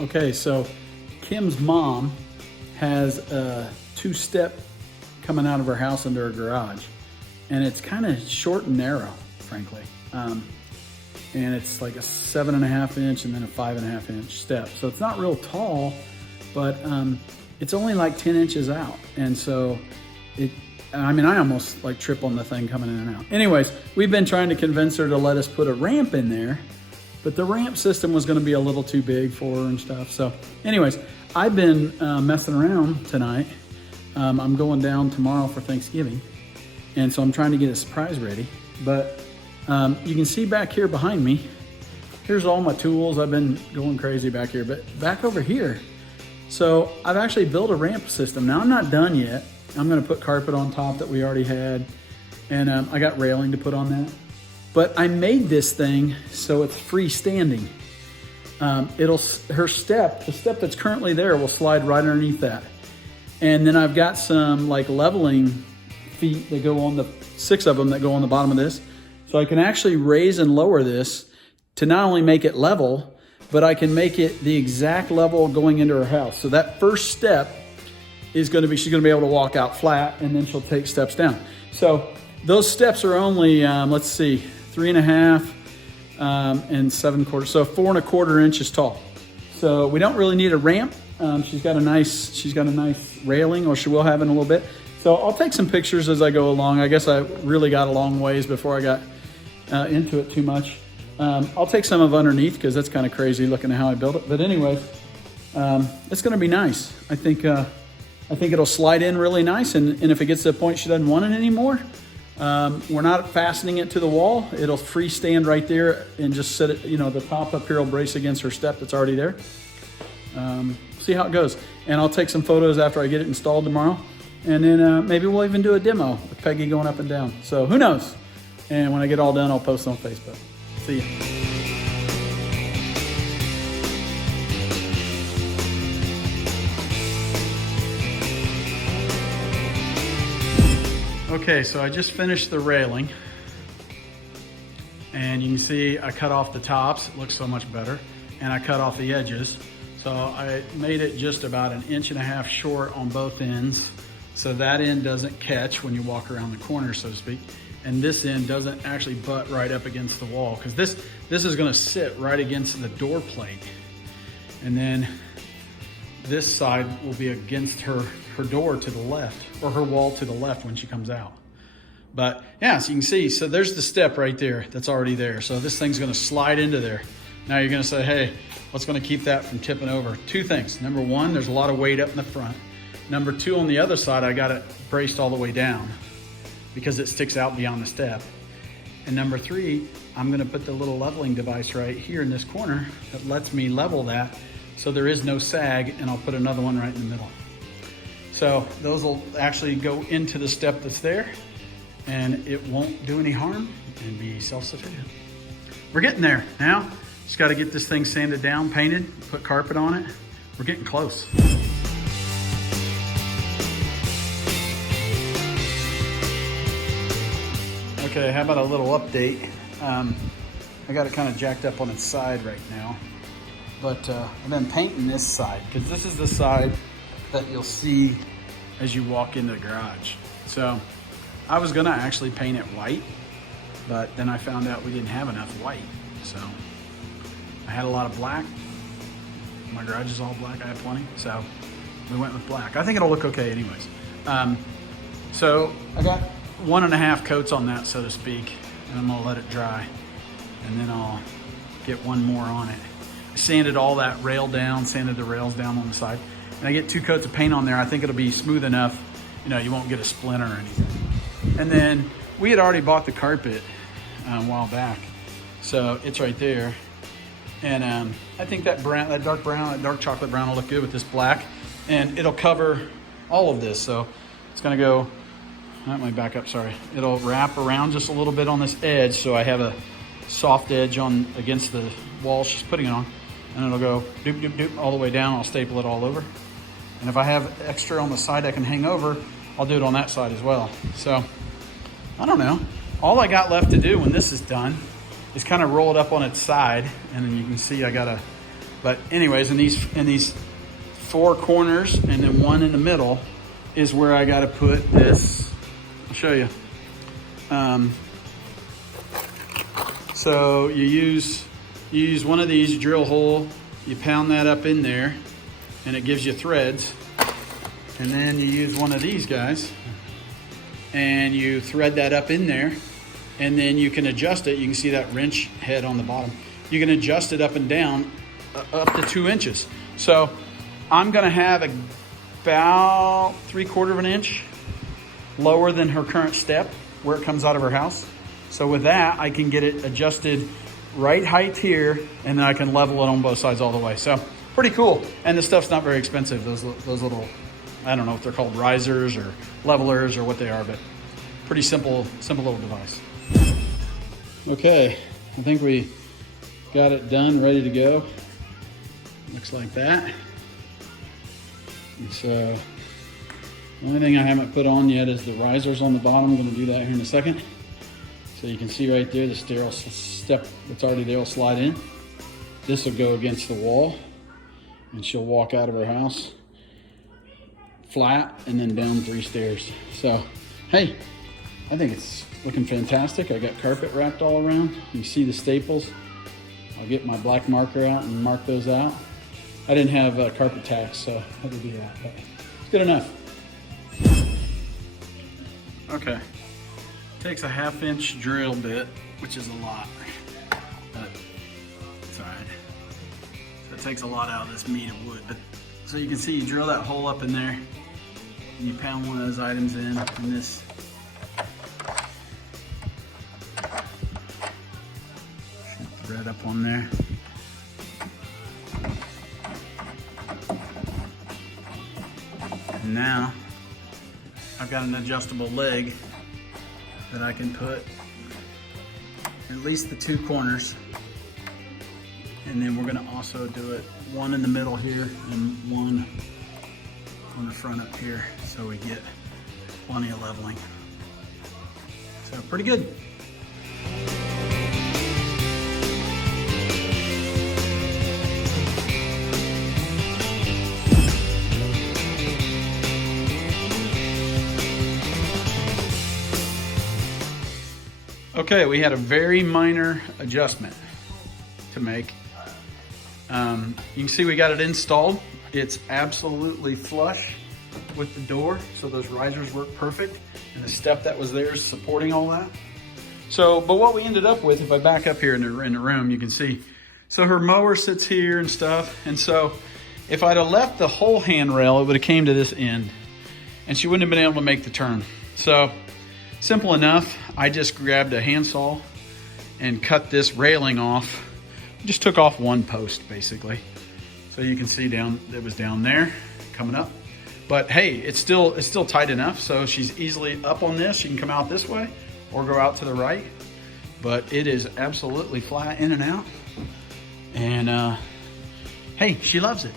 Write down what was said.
Okay, so Kim's mom has a two-step coming out of her house into her garage. And it's kind of short and narrow, frankly. And it's like a 7.5 inch and then a 5.5 inch step. So it's not real tall, but it's only like 10 inches out. And so I almost like trip on the thing coming in and out. Anyways, we've been trying to convince her to let us put a ramp in there, but the ramp system was gonna be a little too big for her and stuff. So anyways, I've been messing around tonight. I'm going down tomorrow for Thanksgiving. And so I'm trying to get a surprise ready. But you can see back here behind me, here's all my tools. I've been going crazy back here, but back over here. So I've actually built a ramp system. Now I'm not done yet. I'm gonna put carpet on top that we already had. And I got railing to put on that. But I made this thing so it's freestanding. The step that's currently there will slide right underneath that. And then I've got some like leveling feet that go on 6 of them that go on the bottom of this. So I can actually raise and lower this to not only make it level, but I can make it the exact level going into her house. So that first step is gonna be, she's gonna be able to walk out flat and then she'll take steps down. So those steps are only, let's see, 3.5 and 7/4, so 4.25 inches tall. So we don't really need a ramp. She's got a nice railing, or she will have in a little bit. So I'll take some pictures as I go along. I guess I really got a long ways before I got into it too much. I'll take some of underneath because that's kind of crazy looking at how I built it. But anyways, it's gonna be nice. I think it'll slide in really nice. And if it gets to the point she doesn't want it anymore, we're not fastening it to the wall. It'll freestand right there and just set it, the top up here will brace against her step that's already there. See how it goes. And I'll take some photos after I get it installed tomorrow. And then maybe we'll even do a demo with Peggy going up and down. So who knows? And when I get all done, I'll post on Facebook. See ya. Okay, so I just finished the railing. And you can see I cut off the tops. It looks so much better. And I cut off the edges. So I made it just about 1.5 inches short on both ends. So that end doesn't catch when you walk around the corner, so to speak. And this end doesn't actually butt right up against the wall, because this is gonna sit right against the door plate. And then this side will be against her door to the left, or her wall to the left when she comes out. But yeah, so you can see, so there's the step right there that's already there. So this thing's gonna slide into there. Now you're gonna say, hey, what's gonna keep that from tipping over? 2 things. Number 1, there's a lot of weight up in the front. Number 2, on the other side, I got it braced all the way down because it sticks out beyond the step. And number 3, I'm gonna put the little leveling device right here in this corner that lets me level that so there is no sag, and I'll put another one right in the middle. So those will actually go into the step that's there, and it won't do any harm and be self-sufficient. We're getting there now. Just got to get this thing sanded down, painted, put carpet on it. We're getting close. Okay, how about a little update? I got it kind of jacked up on its side right now, but I've been painting this side because this is the side that you'll see as you walk into the garage. So I was gonna actually paint it white, but then I found out we didn't have enough white. So I had a lot of black. My garage is all black, I have plenty. So we went with black. I think it'll look okay anyways. So I got 1.5 coats on that, so to speak, and I'm gonna let it dry. And then I'll get one more on it. I sanded all that rail down, sanded the rails down on the side. And I get 2 coats of paint on there. I think it'll be smooth enough, you won't get a splinter or anything. And then we had already bought the carpet a while back. So it's right there. And I think that dark chocolate brown will look good with this black. And it'll cover all of this. So it's gonna go, let me back up, sorry. It'll wrap around just a little bit on this edge, so I have a soft edge against the wall she's putting it on. And it'll go doop, doop, doop all the way down. I'll staple it all over. And if I have extra on the side I can hang over, I'll do it on that side as well. So, I don't know. All I got left to do when this is done is kind of roll it up on its side. And then you can see I got a But anyways, in these four corners and then one in the middle is where I got to put this. I'll show you. So you use one of these drill hole, you pound that up in there and it gives you threads. And then you use one of these guys and you thread that up in there, and then you can adjust it. You can see that wrench head on the bottom. You can adjust it up and down up to 2 inches. So I'm gonna have about 3/4 of an inch lower than her current step where it comes out of her house. So with that, I can get it adjusted right height here, and then I can level it on both sides all the way. So pretty cool. And the stuff's not very expensive. Those little, I don't know if they're called risers or levelers or what they are, but pretty simple little device. Okay, I think we got it done, ready to go. Looks like that. And so the only thing I haven't put on yet is the risers on the bottom. I'm gonna do that here in a second. So you can see right there, the stair step that's already there will slide in. This will go against the wall and she'll walk out of her house flat and then down 3 stairs. So, hey, I think it's looking fantastic. I got carpet wrapped all around. You see the staples. I'll get my black marker out and mark those out. I didn't have carpet tacks, so I had to do that, but it's good enough. Okay, takes a 1/2 inch drill bit, which is a lot, but it's all right. So it takes a lot out of this meat of wood. But so you can see, you drill that hole up in there, and you pound one of those items in this. Thread up on there. And now I've got an adjustable leg that I can put at least the 2 corners. And then we're gonna also do it one in the middle here and one on the front up here, so we get plenty of leveling. So pretty good. Okay, we had a very minor adjustment to make. You can see we got it installed. It's absolutely flush with the door, so those risers work perfect, and the step that was there is supporting all that. So, but what we ended up with, if I back up here in the room, you can see, so her mower sits here and stuff, and so if I'd have left the whole handrail, it would have came to this end, and she wouldn't have been able to make the turn. So, simple enough, I just grabbed a handsaw and cut this railing off. Just took off one post, basically. So you can see it was down there, coming up. But hey, it's still tight enough, so she's easily up on this. She can come out this way or go out to the right. But it is absolutely flat in and out. And hey, she loves it.